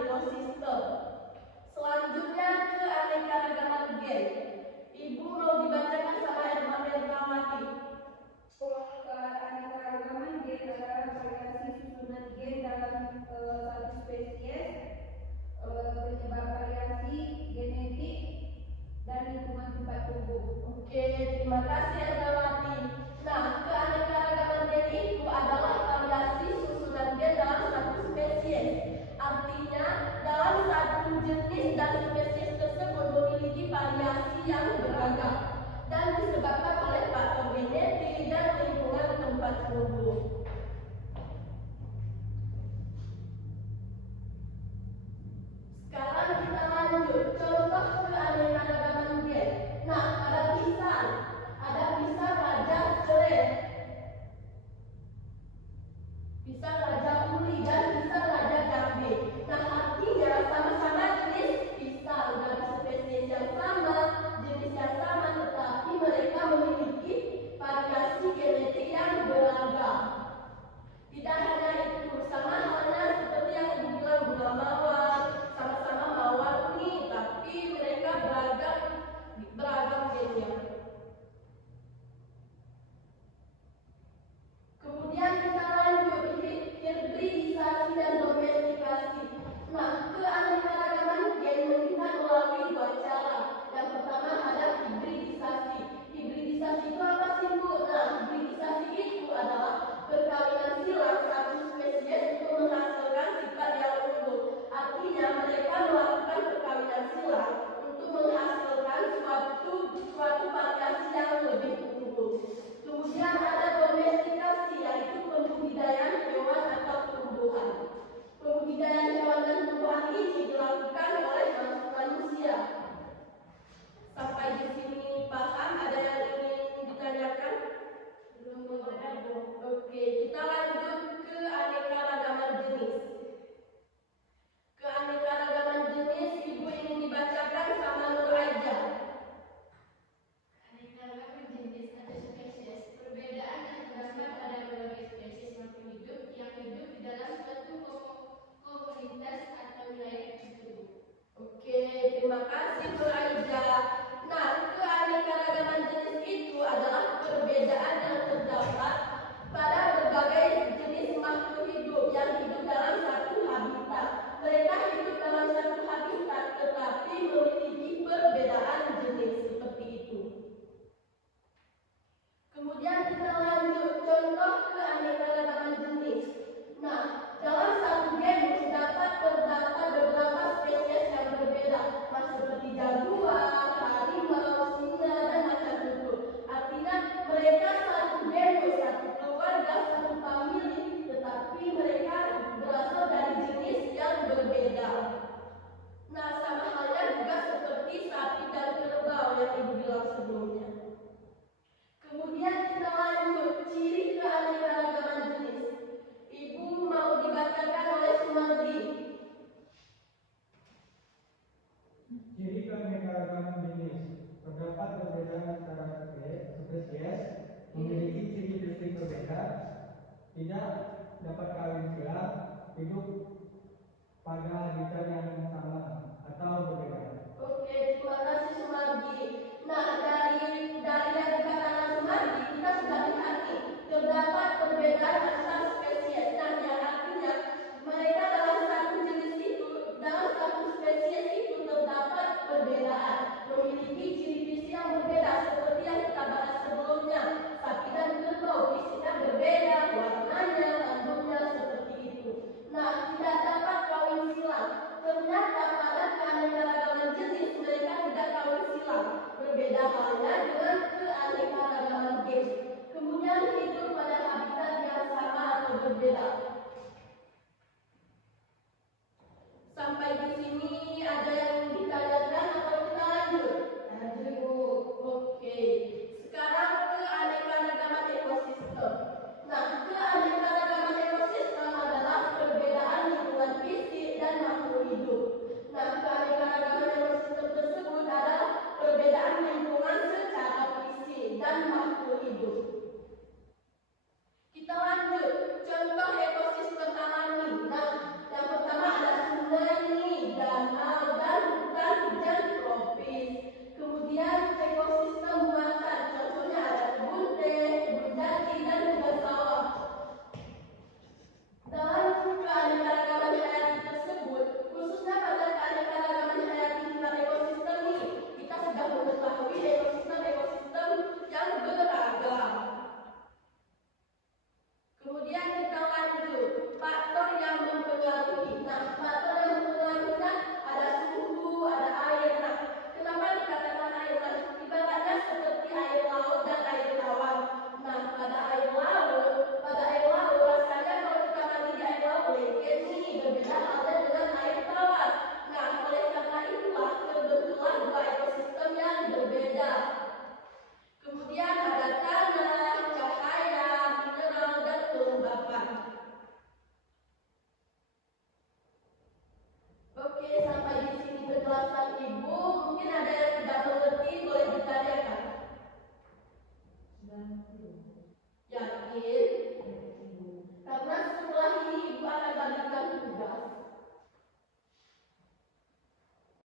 ekosistem. Selanjutnya keanekaragaman gen. Ibu mau dibacakan sama Ermawati. Keanekaragaman gen adalah variasi susunan gen dalam satu spesies, penyebab variasi genetik dan lingkungan tempat tumbuh. Oke, terima kasih Ermawati. Nah, keanekaragaman gen itu adalah variasi susunan gen dalam satu spesies. Artinya, dalam satu jenis dan spesies tersebut memiliki variasi yang beragam dan disebabkan oleh faktor genetik dan lingkungan tempat tumbuh. Sekarang kita lanjut contoh keanekaragaman gen. Nah, ada pisang raja serai, pisang raja uli, dan pisang raja jambe. Nah, artinya sama-sama jenis pisang dari spesies yang sama, jenis yang sama, tetapi mereka memiliki variasi genetik yang beragam. Tidak hanya itu, sama halnya seperti yang dibilang bunga mawar, sama-sama mawar nih, tapi mereka beragam gennya. Kemudian kita lanjut hibridisasi dan domestikasi. Nah, keanekaragaman gen melihat melalui dua cara. Yang pertama ada hibridisasi. Hibridisasi itu apa sih, Bu? Nah, hibridisasi itu adalah perkawinan silang satu spesies untuk menghasilkan sifat yang unggul. Artinya mereka melakukan perkawinan silang untuk menghasilkan suatu variasi yang lebih unggul. Kemudian ada domestikasi, yaitu pembudidayaan hewan atau tumbuhan. Pembudidayaan hewan dan tumbuhan ini dilakukan oleh manusia. Sampai di sini paham? Ada yang ingin ditanyakan? Belum ada. Oke, kita lanjut ke keanekaragaman jenis. Keanekaragaman jenis Ibu ingin dibacakan sama Nur Aija. Keanekaragaman jenis atau spesies, perbedaan yang terdapat pada berbagai spesies makhluk hidup yang hidup di dalam suatu komunitas atau wilayah tertentu. Oke, terima kasih Nur Aija. Nah, keanekaragaman jenis itu adalah perbedaan yang terdapat pada berbagai jenis makhluk hidup yang hidup dalam satu habitat. Mereka hidup dalam satu habitat tetapi memiliki perbedaan jenis seperti itu. Kemudian kita lanjut contoh keanekaragaman jenis. Nah, dalam satu genus terdapat beberapa spesies yang berbeda, seperti jaguar, harimau, singa, dan macan tutul. Artinya mereka satu genus, satu keluarga, satu famili, tetapi mereka berasal dari jenis yang berbeda. Nah, sama halnya juga seperti sapi dan kerbau yang Ibu bilang sebelumnya. Kemudian kita lanjut ciri keanekaragaman jenis. Ibu mau dibacakan oleh Sumardi. Ciri keanekaragaman jenis, terdapat perbedaan karakter spesies, memiliki ciri fisik berbeda, tidak dapat kawin silang, hidup pada habitat yang